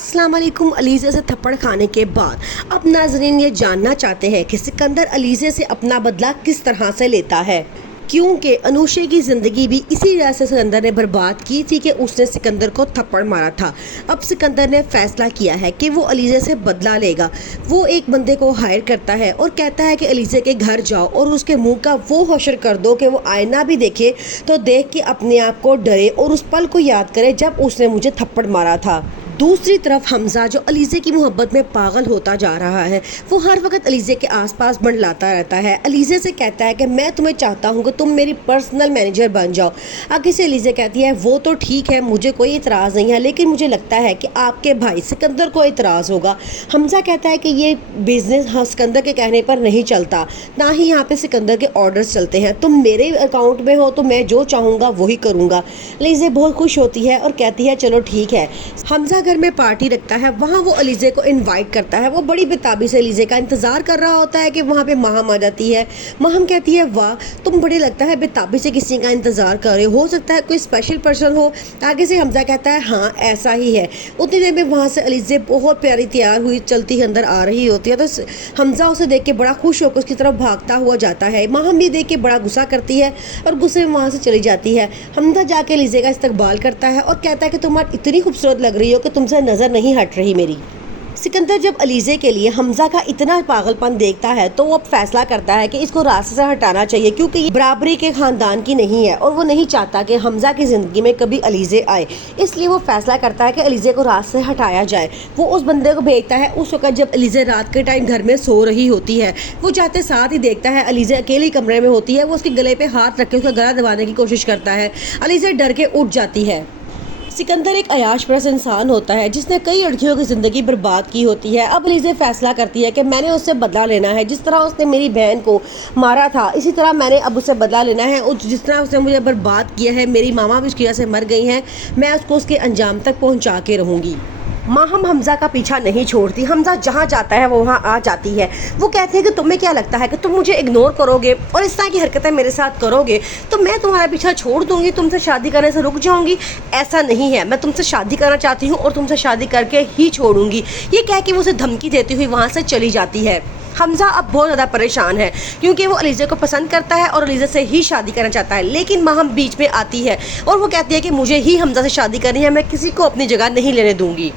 अस्सलाम वालेकुम। अलीज़े से थप्पड़ खाने के बाद अब नाजरीन ये जानना चाहते हैं कि सिकंदर अलीज़े से अपना बदला किस तरह से लेता है, क्योंकि अनूशे की ज़िंदगी भी इसी वजह से सिकंदर ने बर्बाद की थी कि उसने सिकंदर को थप्पड़ मारा था। अब सिकंदर ने फैसला किया है कि वो अलीज़े से बदला लेगा। वो एक बंदे को हायर करता है और कहता है कि अलीज़े के घर जाओ और उसके मुंह का वो हशर कर दो कि वो आईना भी देखे तो देख के अपने आप को डरे और उस पल को याद करे जब उसने मुझे थप्पड़ मारा था। दूसरी तरफ हमजा जो अलीज़े की मोहब्बत में पागल होता जा रहा है, वो हर वक्त अलीज़े के आसपास मंडलाता रहता है। अलीज़े से कहता है कि मैं तुम्हें चाहता हूँ कि तुम मेरी पर्सनल मैनेजर बन जाओ। आगे से अलीज़े कहती है वो तो ठीक है, मुझे कोई इतराज़ नहीं है, लेकिन मुझे लगता है कि आपके भाई सिकंदर को इतराज़ होगा। हमजा कहता है कि ये बिज़नेस सिकंदर के कहने पर नहीं चलता, ना ही यहाँ पर सिकंदर के ऑर्डर्स चलते हैं। तुम मेरे अकाउंट में हो तो मैं जो चाहूँगा वही करूँगा। अलीज़े बहुत खुश होती है और कहती है चलो ठीक है। हमजा घर में पार्टी रखता है, वहाँ वो अलीज़े को इनवाइट करता है। वो बड़ी बेताबी से अलीज़े का इंतज़ार कर रहा होता है कि वहाँ पे माहम आ जाती है। माहम कहती है वाह तुम बड़े लगता है बेताबी से किसी का इंतज़ार कर रहे हो सकता है कोई स्पेशल पर्सन हो। आगे से हमजा कहता है हाँ ऐसा ही है। उतनी देर में वहाँ से अलीज़े बहुत प्यारी तैयार हुई चलती के अंदर आ रही होती है, तो हमजा उसे देख के बड़ा खुश होकर उसकी तरफ भागता हुआ जाता है। माहम भी देख के बड़ा गुस्सा करती है और गुस्से में वहाँ से चली जाती है। हमजा जाके अलीज़े का इस्तकबाल करता है और कहता है कि तुम आज इतनी खूबसूरत लग रही हो कि तुमसे नज़र नहीं हट रही मेरी। सिकंदर जब अलीज़े के लिए हमजा का इतना पागलपन देखता है तो वो अब फैसला करता है कि इसको रास्ते से हटाना चाहिए, क्योंकि ये बराबरी के ख़ानदान की नहीं है और वो नहीं चाहता कि हमजा की ज़िंदगी में कभी अलीज़े आए। इसलिए वो फैसला करता है कि अलीज़े को रास्ते से हटाया जाए। वो उस बंदे को भेजता है उस वक्त जब अलीज़े रात के टाइम घर में सो रही होती है। वो जाते साथ ही देखता है अलीज़े अकेले कमरे में होती है। वो उसके गले पर हाथ रख के उसका गला दबाने की कोशिश करता है। अलीज़े डर के उठ जाती है। सिकंदर एक अयाश परस्त इंसान होता है जिसने कई लड़कियों की ज़िंदगी बर्बाद की होती है। अब अलीज़े फैसला करती है कि मैंने उससे बदला लेना है। जिस तरह उसने मेरी बहन को मारा था इसी तरह मैंने अब उससे बदला लेना है। और जिस तरह उसने मुझे बर्बाद किया है, मेरी मामा भी उसकी वजह से मर गई हैं, मैं उसको उसके अंजाम तक पहुँचा के रहूँगी। माहम हमजा का पीछा नहीं छोड़ती। हमजा जहाँ जाता है वो वहाँ आ जाती है। वो कहते हैं कि तुम्हें क्या लगता है कि तुम मुझे इग्नोर करोगे और इस तरह की हरकतें मेरे साथ करोगे तो मैं तुम्हारा पीछा छोड़ दूंगी, तुमसे शादी करने से रुक जाऊंगी? ऐसा नहीं है, मैं तुमसे शादी करना चाहती हूँ और तुमसे शादी करके ही छोड़ूंगी। ये कह के वो उसे धमकी देती हुई वहाँ से चली जाती है। हमजा अब बहुत ज़्यादा परेशान है क्योंकि वो अलीज़े को पसंद करता है और अलीज़े से ही शादी करना चाहता है, लेकिन माहम बीच में आती है और वो कहती है कि मुझे ही हमजा से शादी करनी है, मैं किसी को अपनी जगह नहीं लेने दूंगी।